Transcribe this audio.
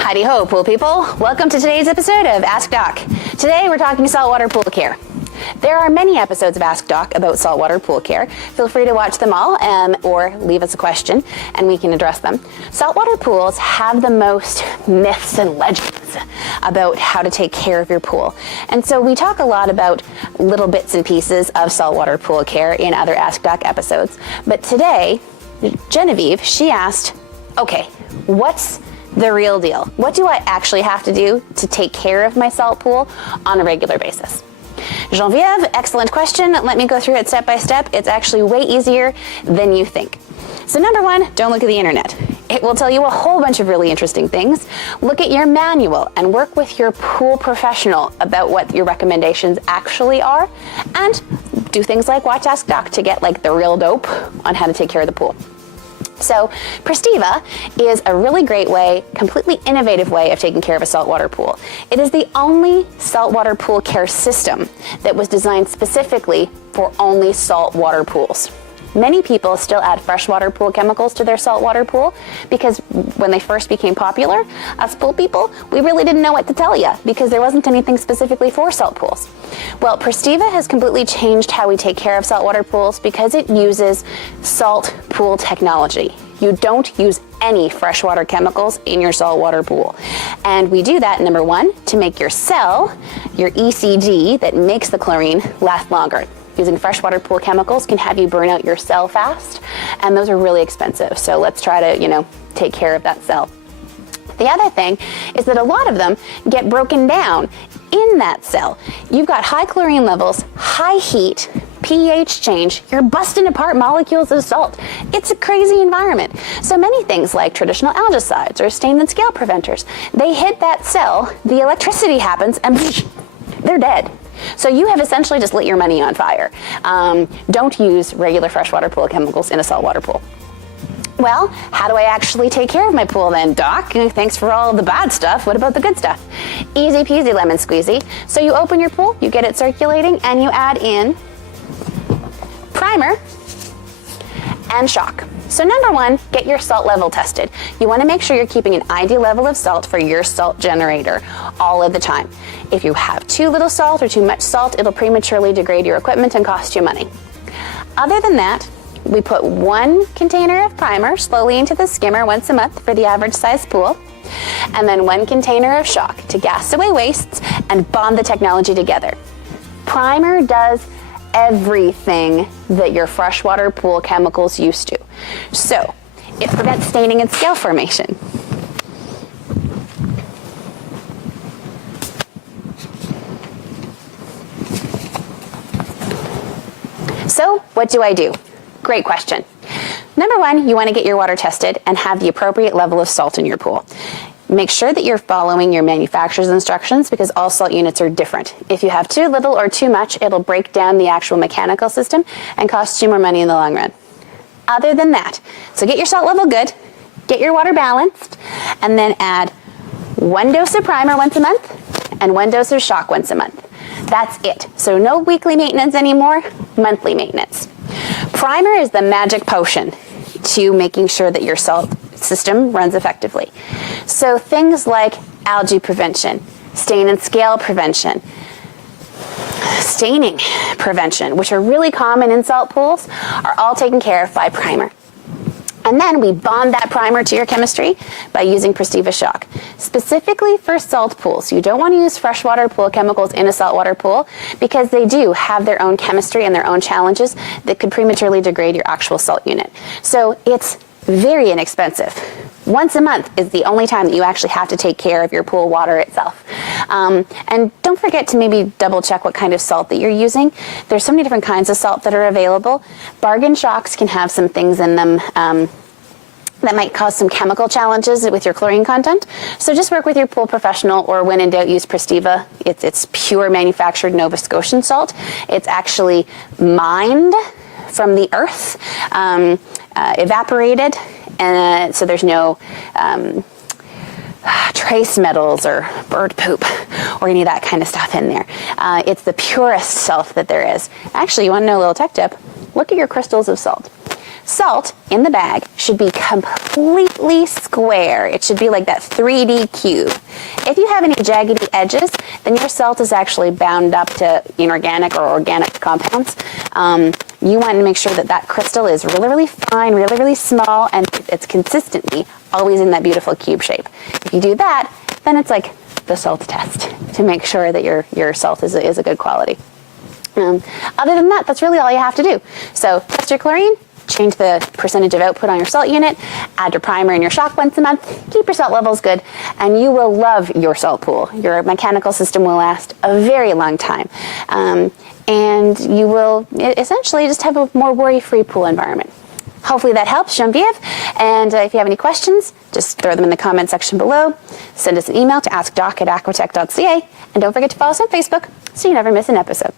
Howdy ho, pool people. Welcome to today's episode of Ask Doc. Today we're talking saltwater pool care. There are many episodes of Ask Doc about saltwater pool care. Feel free to watch them all or leave us a question and we can address them. Saltwater pools have the most myths and legends about how to take care of your pool. And so we talk a lot about little bits and pieces of saltwater pool care in other Ask Doc episodes. But today, Genevieve, she asked, okay, what's the real deal? What do I actually have to do to take care of my salt pool on a regular basis? Genevieve, excellent question. Let me go through it step by step. It's actually way easier than you think. So number one, don't look at the internet. It will tell you a whole bunch of really interesting things. Look at your manual and work with your pool professional about what your recommendations actually are, and do things like watch Ask Doc to get like the real dope on how to take care of the pool. So Prestiva is a really great way, completely innovative way of taking care of a saltwater pool. It is the only saltwater pool care system that was designed specifically for only saltwater pools. Many people still add freshwater pool chemicals to their saltwater pool because when they first became popular, us pool people, we really didn't know what to tell you because there wasn't anything specifically for salt pools. Well, Prestiva has completely changed how we take care of saltwater pools because it uses salt pool technology. You don't use any freshwater chemicals in your saltwater pool. And we do that, number one, to make your cell, your ECD that makes the chlorine, last longer. Using freshwater pool chemicals can have you burn out your cell fast, and those are really expensive. So let's try to, take care of that cell. The other thing is that a lot of them get broken down in that cell. You've got high chlorine levels, high heat, pH change, you're busting apart molecules of salt. It's a crazy environment. So many things like traditional algicides or stain and scale preventers, they hit that cell, the electricity happens, and they're dead. So you have essentially just lit your money on fire. Don't use regular freshwater pool chemicals in a saltwater pool. Well, how do I actually take care of my pool then, Doc? Thanks for all the bad stuff. What about the good stuff? Easy peasy lemon squeezy. So you open your pool, you get it circulating, and you add in primer and shock. So number one, get your salt level tested. You want to make sure you're keeping an ideal level of salt for your salt generator all of the time. If you have too little salt or too much salt, it'll prematurely degrade your equipment and cost you money. Other than that, we put 1 container of primer slowly into the skimmer once a month for the average size pool, and then 1 container of shock to gas away wastes and bond the technology together. Primer does everything that your freshwater pool chemicals used to. So it prevents staining and scale formation. So what do I do? Great question. Number one, you want to get your water tested and have the appropriate level of salt in your pool. Make sure that you're following your manufacturer's instructions because all salt units are different. If you have too little or too much, it'll break down the actual mechanical system and cost you more money in the long run. Other than that, so get your salt level good, get your water balanced, and then add 1 dose of primer once a month and 1 dose of shock once a month. That's it. So no weekly maintenance anymore, monthly maintenance. Primer is the magic potion to making sure that your salt system runs effectively. So things like algae prevention, stain and scale prevention, staining prevention, which are really common in salt pools, are all taken care of by primer. And then we bond that primer to your chemistry by using Prestiva Shock. Specifically for salt pools, you don't want to use freshwater pool chemicals in a saltwater pool because they do have their own chemistry and their own challenges that could prematurely degrade your actual salt unit. So it's very inexpensive. Once a month is the only time that you actually have to take care of your pool water itself. And don't forget to maybe double check what kind of salt that you're using. There's so many different kinds of salt that are available. Bargain shocks can have some things in them that might cause some chemical challenges with your chlorine content. So just work with your pool professional, or when in doubt, use Prestiva. It's pure manufactured Nova Scotian salt. It's actually mined from the earth, evaporated, and so there's no trace metals or bird poop or any of that kind of stuff in there. It's the purest salt that there is. Actually, you want to know a little tech tip? Look at your crystals of salt. Salt in the bag should be completely square. It should be like that 3D cube. If you have any jaggedy edges, then your salt is actually bound up to inorganic or organic compounds. You want to make sure that that crystal is really, really fine, really, really small, and it's consistently always in that beautiful cube shape. If you do that, then it's like the salt test to make sure that your salt is a good quality. Other than that, that's really all you have to do. So test your chlorine, change the percentage of output on your salt unit, add your primer and your shock once a month, keep your salt levels good, and you will love your salt pool. Your mechanical system will last a very long time. And you will essentially just have a more worry-free pool environment. Hopefully that helps, Genevieve. And if you have any questions, just throw them in the comment section below. Send us an email to askdoc@aquatech.ca. And don't forget to follow us on Facebook so you never miss an episode.